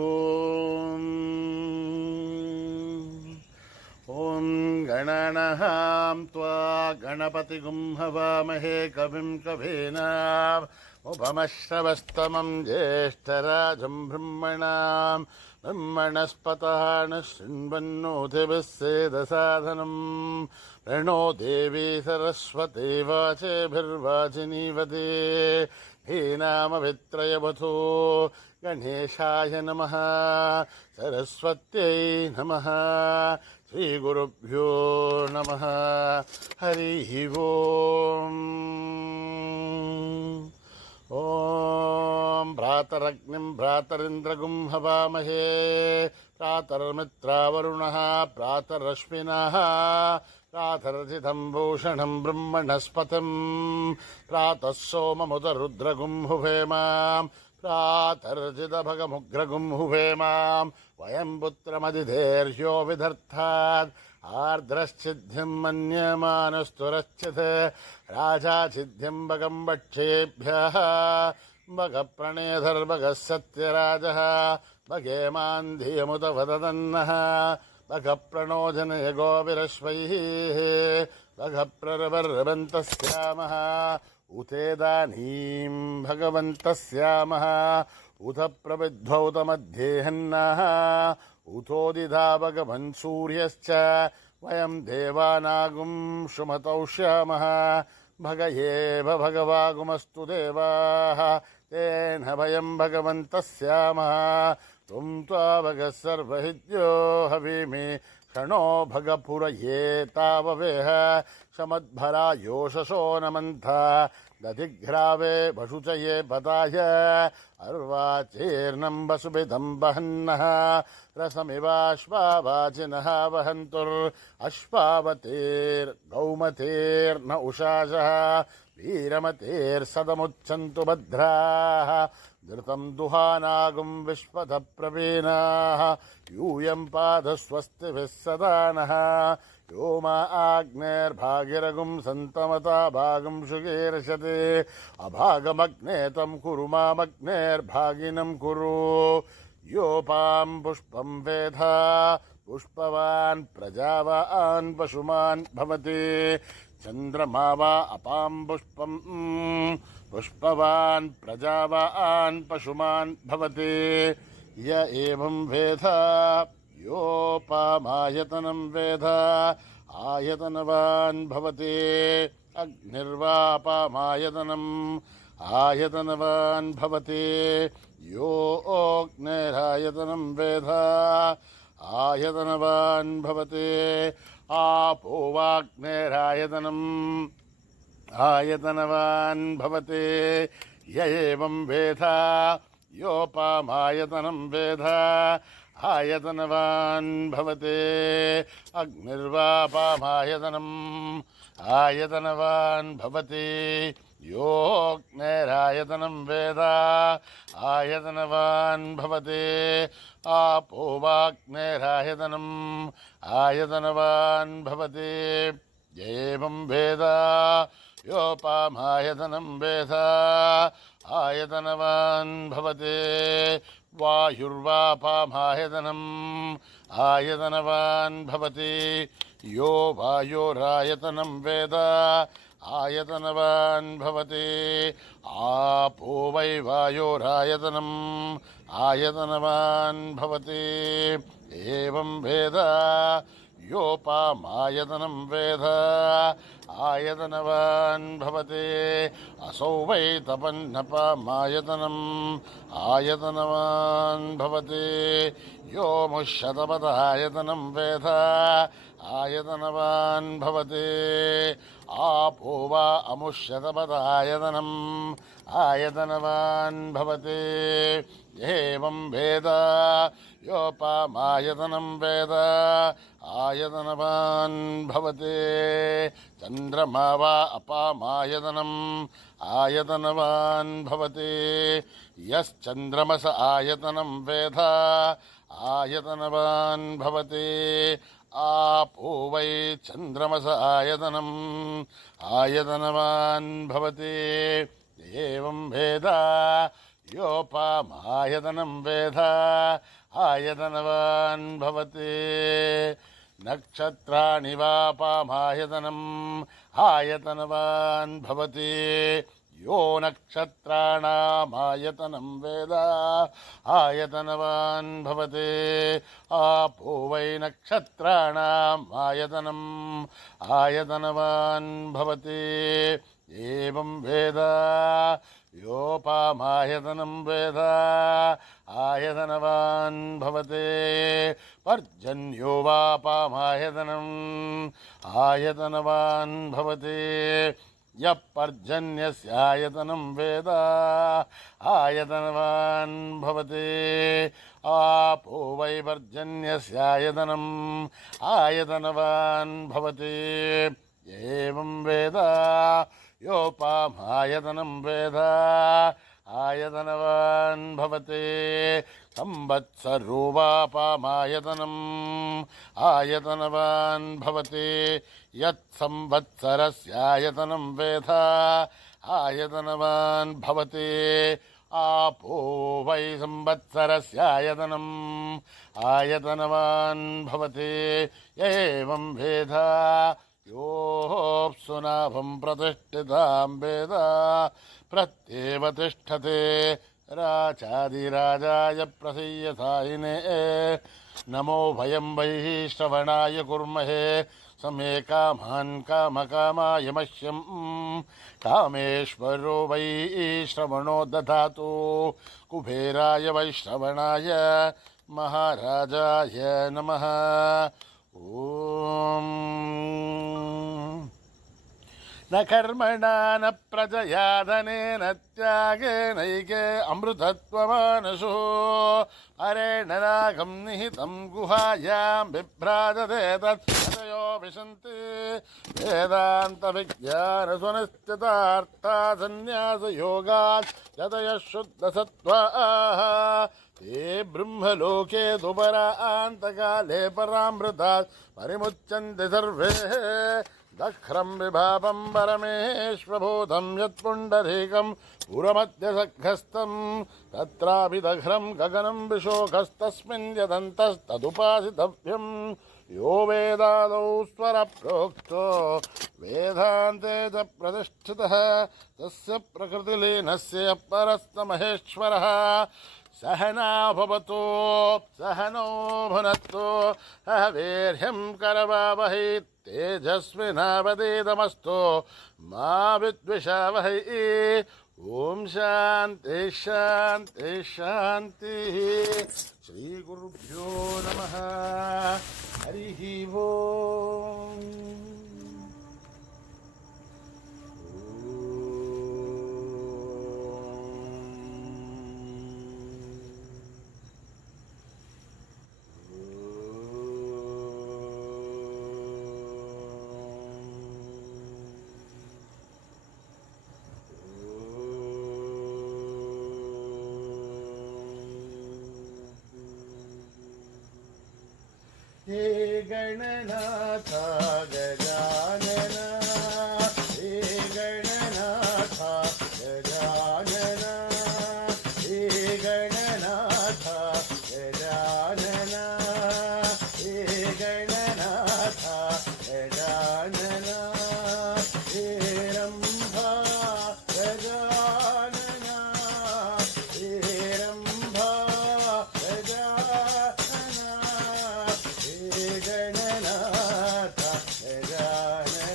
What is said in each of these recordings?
ఓం ఓం గణానాం త్వా గణపతిగుం హవామహే కవిం కవీనాం ఉపమశ్రవస్తమం జ్యేష్ఠరాజం బ్రహ్మణాం బ్రహ్మణస్పతః శృण्वन्नोतिभिः सेदसाधनं प्रणो देवी सरस्वती वाचेभिर्वाचिनीवते धीनामभित्रयवधू गणेशाय नमः सरस्वत्यै नमः श्रीगुरुभ्यो नमः हरिः ओम् ओम भ्रातरग्निं भ्रातरिन्द्रगुं हवामहे भ्रातर्मित्रावरुणः भ्रातरश्विनः भ्रातरजितं भूषणं ब्रह्मणस्पतिं भ्रातः सोममुदरुद्रगुं हुवेमां भ्रातर्जितभगमुग्रगुं हुवेमां वयं पुत्रमदिधेर्यो विदर्थात् आर्द्रश्चिद्धिं मन्यमानस्तुरश्चित् राजा चिद्धिं भगं वक्षेभ्यः भगप्रणेधर्भगः सत्यराजः भगेमान् धियमुत वददन्नः भगप्रणोजनय गोविरश्वैः भगप्ररवर्रवन्तस्यामः उतेदानीं भगवन्तस्यामः उत प्रविद्वौतमध्येहन्नः उतोदिधा भगवन् सूर्यश्च वयं देवानागुं सुमतौष्यामः भगयेव भगवागुमस्तु देवाः तेन भयं भगवन्तस्यामः त्वं त्वा भगः सर्वहिद्यो हवीमि क्षणो भगपुरये ताववेह समद्भरा योषसो नमन्था दधिघ्रावे वशुचये पदाय अर्वाचीर्णं वसुभिदं वहन्नः रसमिवाश्वावाचिनः वहन्तुरश्वावतेर्गौमतेर्न उषासः वीरमतेर्सदमुच्छन्तु भद्राः धृतं दुहानागुं विश्वतः प्रवीणाः यूयं पादस्वस्तिभिः सदा नः यो मा आग्नेर्भागिरगुं सन्तमता भागं शुकीर्षते अभागमग्ने तं कुरु मामग्नेर्भागिनं कुरु योपां पुष्पं वेधा पुष्पवान् प्रजावान् पशुमान् भवति चन्द्रमा वा अपां पुष्पं पुष्पवान् प्रजावान् पशुमान् भवति य एवं वेद योपामायतनं वेद आयतनवान् भवति अग्निर्वापामायतनम् आयतनवान् भवति यो अग्निरायतनं वेद आयतनवान् भवति आपो वाग्निरायतनम् आयतनवान् भवति य एवं वेद योपामायतनं वेद आयतनवान् भवति अग्निर्वापामायतनम् आयतनवान् भवति योऽग्निरायतनं वेद आयतनवान् भवति आपो वाग्निरायतनम् आयतनवान् भवति एवं वेद योपामायतनं वेद आयतनवान् भवति वायुर्वापामायतनम् आयतनवान् भवति यो वायोरायतनं वेद आयतनवान् भवति आपो वै वायोरायतनम् आयतनवान् भवति एवं वेद योपामायतनं वेद आयतनवान् भवति असौ वै तपन्नपामायतनम् आयतनवान् भवति यो मुष्यतपदायतनं वेद आयतनवान् भवति आपो वा अमुष्यतपदायतनम् आयतनवान् भवति एवं वेद योपामायतनं वेद आयतनवान् भवति चन्द्रमा वा अपामायतनम् आयतनवान् भवति यश्चन्द्रमस आयतनं वेद आयतनवान् भवति आपो वै चन्द्रमस आयतनम् आयतनवान् भवति एवं वेद योपामायतनं वेद आयतनवान् भवति नक्षत्राणि वापामायतनम् आयतनवान् भवति यो नक्षत्राणामायतनं वेद आयतनवान् भवति आपो वै नक्षत्राणाम् आयतनम् आयतनवान् भवति एवं वेद योपामायतनं वेद आयतनवान् भवति पर्जन्यो वापामायतनम् आयतनवान् भवति यः पर्जन्यस्यायतनं वेद आयतनवान् भवति आपो वै पर्जन्यस्यायतनम् आयतनवान् भवति एवं वेद योपामायतनं वेद आयतनवान् भवति संवत्सरो वापामायतनम् आयतनवान् भवति यत् संवत्सरस्यायतनं वेद आयतनवान् भवति आपो वै संवत्सरस्यायतनम् आयतनवान् भवति एवं वेद योऽप्सु नाभं प्रतिष्ठितां वेद प्रत्येव तिष्ठते राचादिराजाय प्रसीयसायिने नमो भयं वै श्रवणाय कुर्महे समे कामान् कामकामाय मह्यं कामेश्वरो वै श्रवणो दधातु कुबेराय वै श्रवणाय महाराजाय नमः ॐ न कर्मणा न प्रजया धनेन त्यागेनैके अमृतत्वमानसो हरेण रागं निहितं गुहायां बिभ्राजते तत्तयो विशन्ति वेदान्तविज्ञानसुनिश्चितार्था सन्न्यासयोगात् यतयः शुद्धसत्त्वाः ते ब्रह्मलोके दुपरान्तकाले परामृतात् परिमुच्यन्ते सर्वे दख्रं विभावं परमेश्वभूतं यत्पुण्डरीकं पुरमध्यसग्रस्तं तत्रापि दघ्रं गगनं विशोकस्तस्मिन् यदन्तस्तदुपासितव्यं यो वेदादौ स्वरप्रोक्तो वेदान्ते च प्रतिष्ठितः तस्य प्रकृतिलीनस्य परस्तमहेश्वरः सहना भवतु सहनो भुनक्तु वीर्यं करवावहै तेजस्विनावधीतमस्तु मा विद्विषावहै ॐ शान्ति शान्ति शान्तिः श्रीगुरुभ्यो नमः हरिः ओम् हे गणनाथ गजानन हे गणनाथ गजानन हे गणनाथ गजानन हे गणनाथ गजानन हे रंभा गजानन हे रंभा गजानन गणनाथ गजानन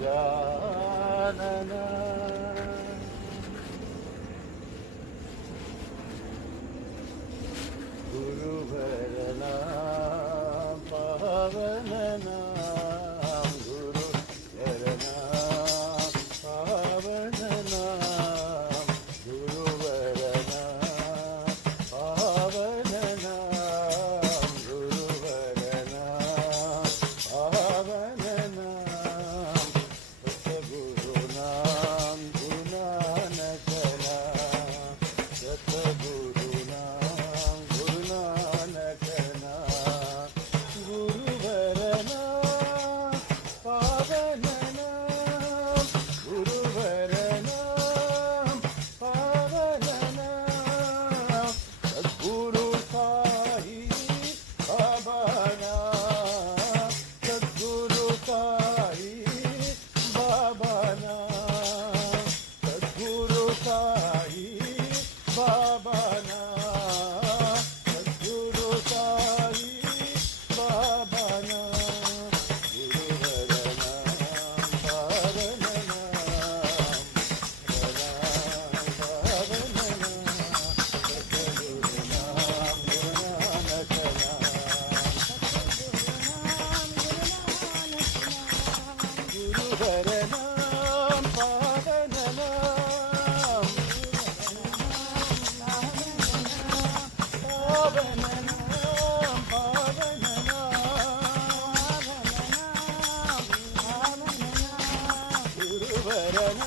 गजानन गुरुवरना पावनना गुरुवरना पावनना गुरुवरना पावनना गुरुवरना पावनना सतगुरुनाम गुरुनानकना सतगुरुनाम गुरुनानकना गुरुवरना पावनना गुरुवरना पावनना सद्गुरु साई बाबाना सद्गुरु साई बाबाना सद्गुरु साई बाबाना सद्गुरु साई बाबाना गुरुवरना पावनना गुरुवरनाम पावननाम पावननाम पावननाम गुरुवरनाम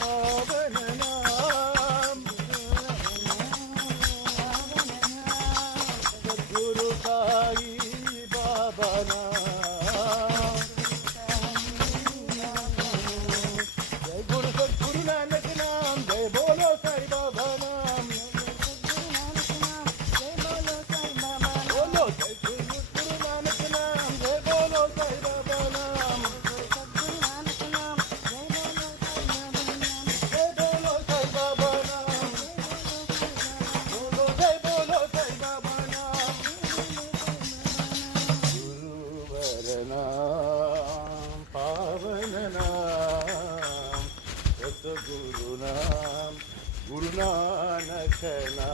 पावननाम सद्गुरु साई बाबाना जय गुरु सद्गुरु नानक नाम जय बोलो साई बाबा नाम बोलो जय गुरु नानक नाम जय बोलो साई बाबा नाम जय बोलो साई बाबा नाम बोलो जय बोलो साई बाबा नाम गुरुवरनाम पावननाम सतगुरुनाम गुरुनानकना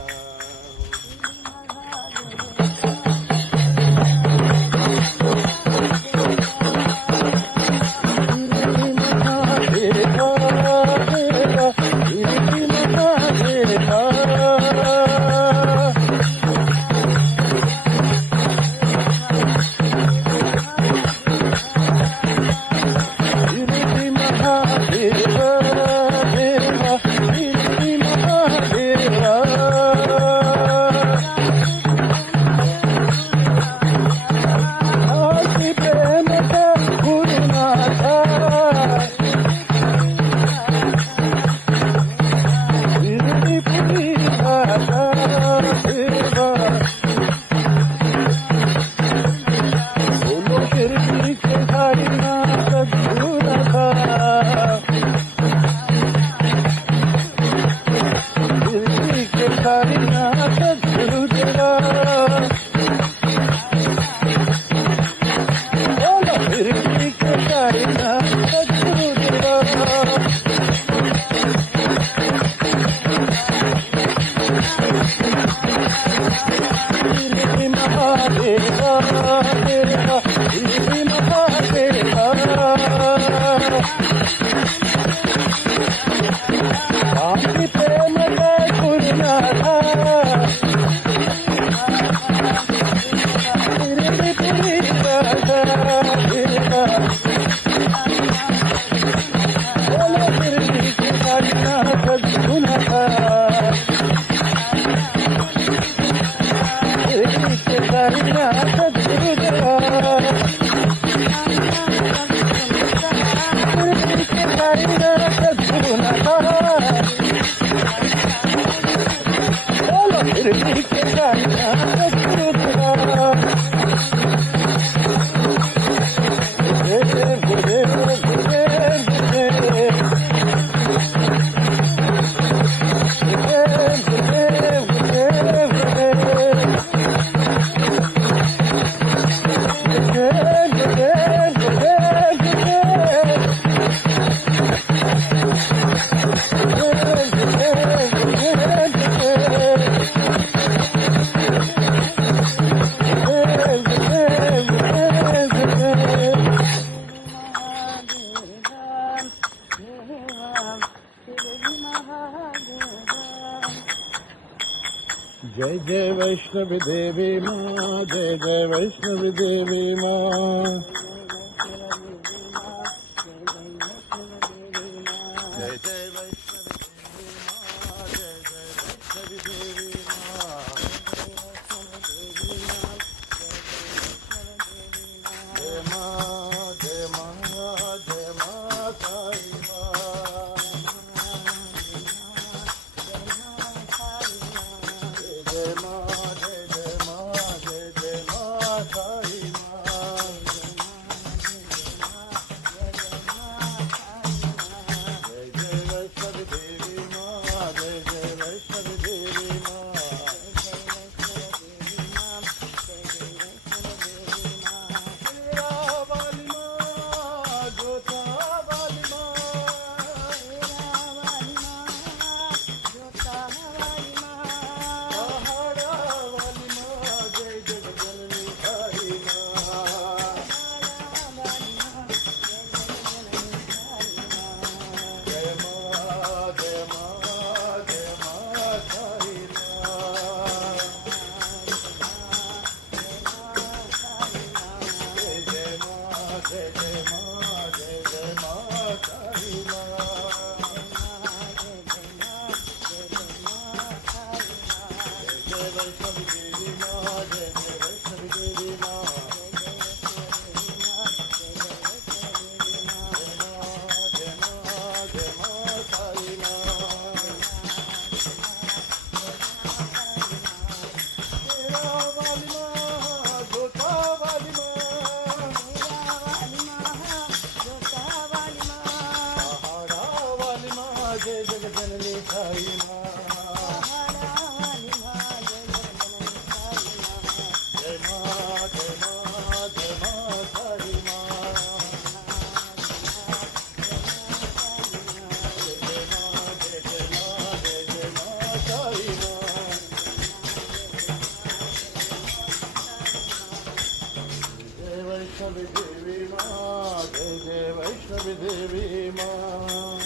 जय जय वैष्णवी देवी माँ, जय जय वैष्णवी देवी माँ, जय जय वैष्णवी देवी माँ, जय जय वैष्णवी देवी माँ, जय माँ जय माँ जय माँ साई माँ, जय माँ जय जय माँ जय जय माँ साई माँ, जय जय वैष्णवी देवी माँ, जय जय वैष्णवी देवी माँ, तेरा वाली माँ जोता वाली माँ, पहाड़ा वाली माँ, जय जगजननी साई माँ, जय माँ जय माँ जय माँ साई माँ, जय जय माँ जय जय माँ जय जय माँ साई माँ, जय वैष्णवी देवी माँ, जय जय वैष्णवी देवी माँ, जय माँ जय माँ साई माँ, तेरा वाली माँ जोता वाली माँ, पहाड़ा वाली माँ, जय जगजननी साई माँ, जय माँ जय माँ जय माँ साई माँ, जय माँ जय जय माँ जय जय माँ साई माँ, जय वैष्णवी देवी माँ, जय जय वैष्णवी देवी माँ,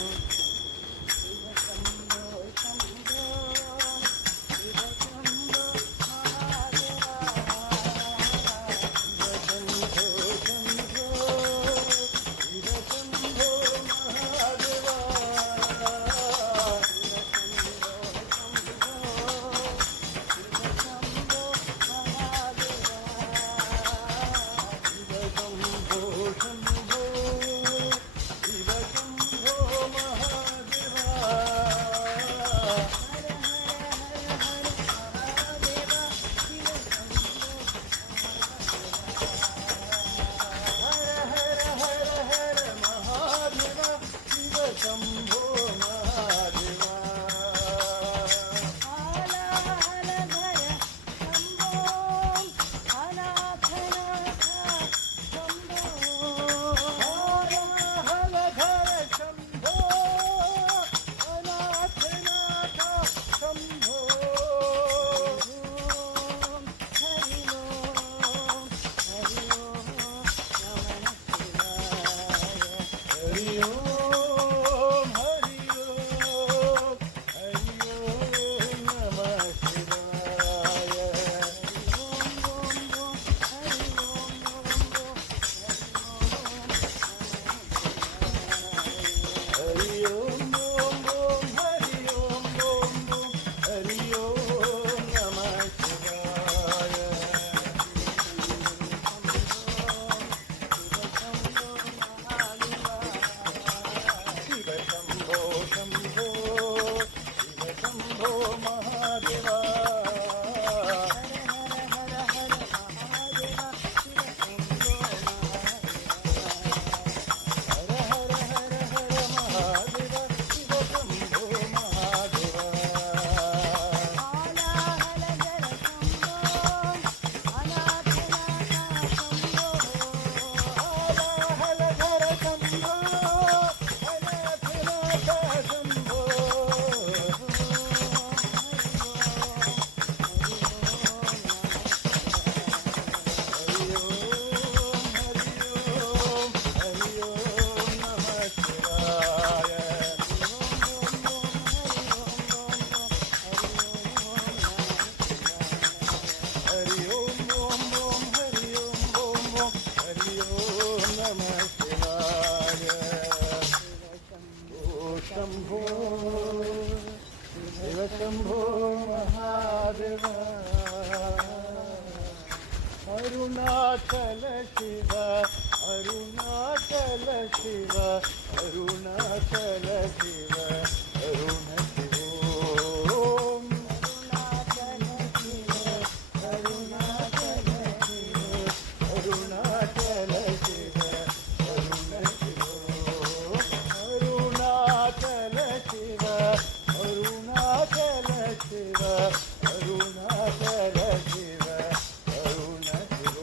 शंभो शिव शंभो महादेव अरुणाचल शिव अरुणाचल शिव अरुणाचल शिव अरुण शिव अरुणाचल शिव अरुणाचल शिव अरुणाचल शिव अरुण शिव अरुणाचल शिव अरुणाचल शिव अरुणाचल शिव अरुण शिव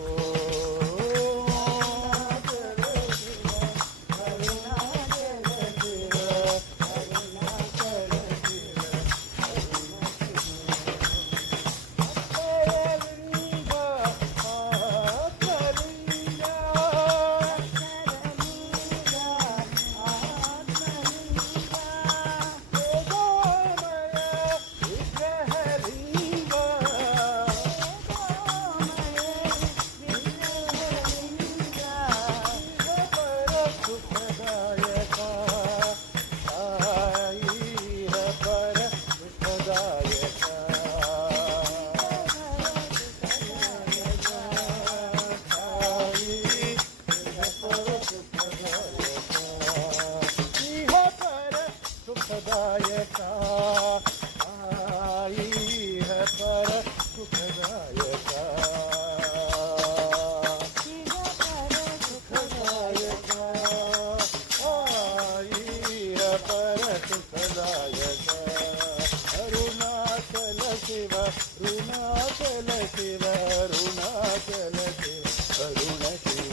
सुखदायका आई है पर सुखदायका सुखदायका आई है पर सुखदायका अरुणाचल शिव अरुणाचल शिव अरुणाचल शिव अरुण शिव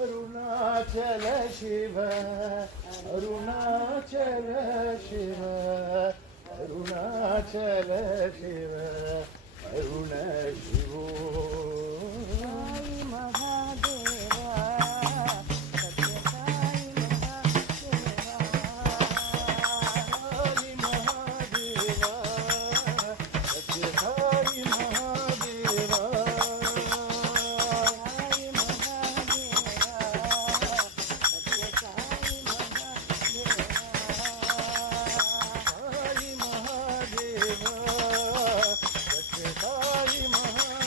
अरुणाचल शिव अरुणाचल शिव अरुणाचल शिव अरुण शिव साई महादेवा सत्य साई महादेवा साई महादेवा सत्य साई महादेवा साई महादेवा सत्य साई महादेवा साई महादेवा सत्य साई महादेवा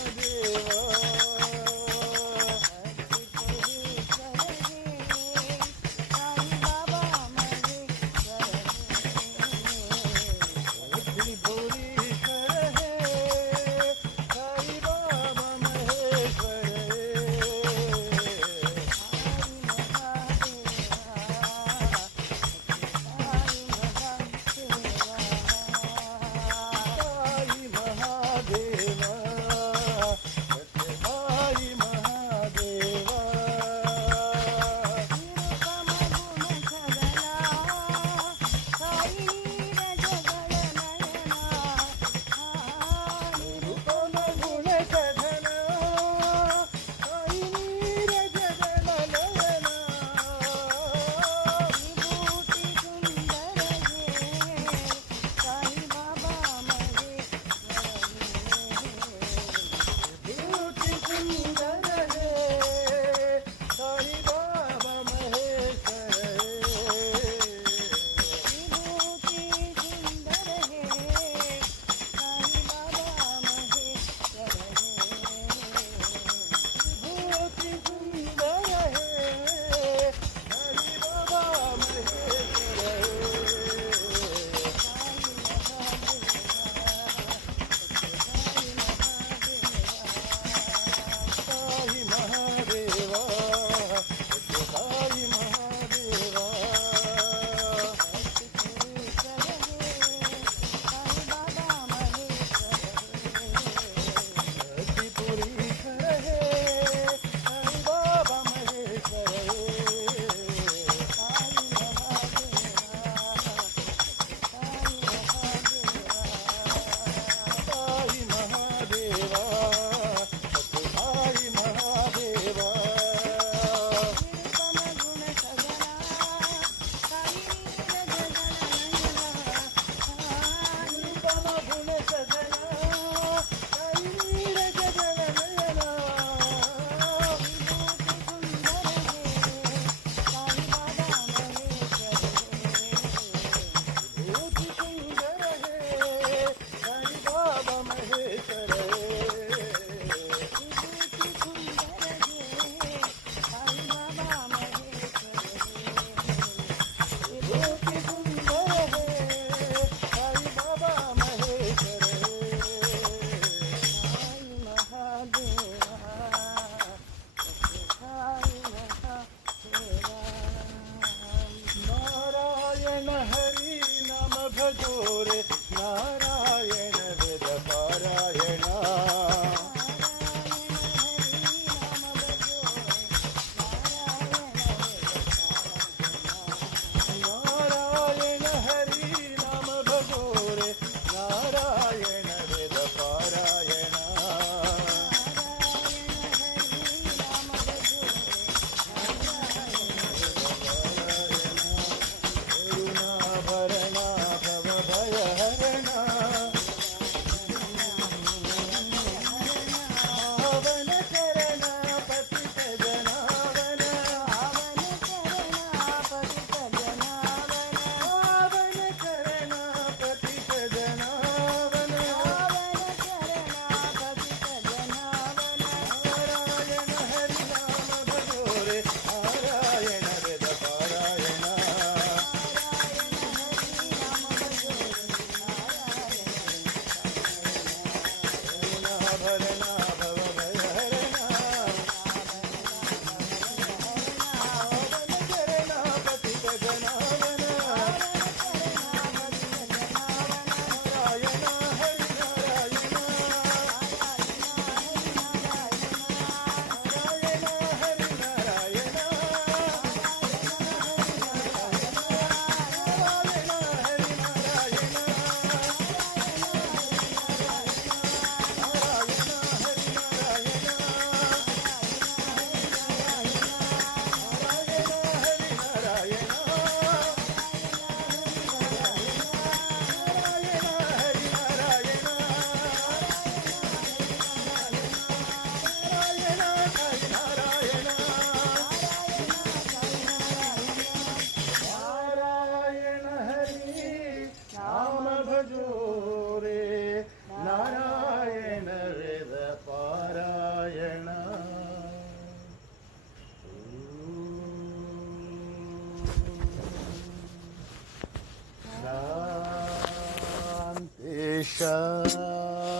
शांती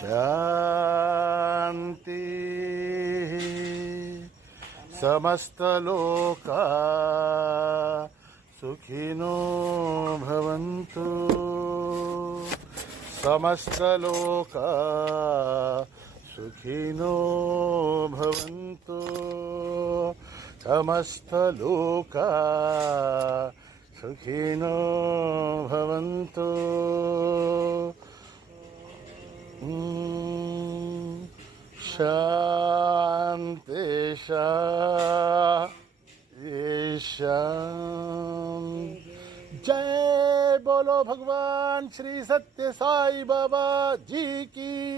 शांती समस्त लोका सुखिनो भवन्तु समस्त लोका सुखिनो भवन्तु समस्त लोका सुखिनो भवन्तु शांति शांति शांति। जय बोलो भगवान श्री सत्य साई बाबा जी की।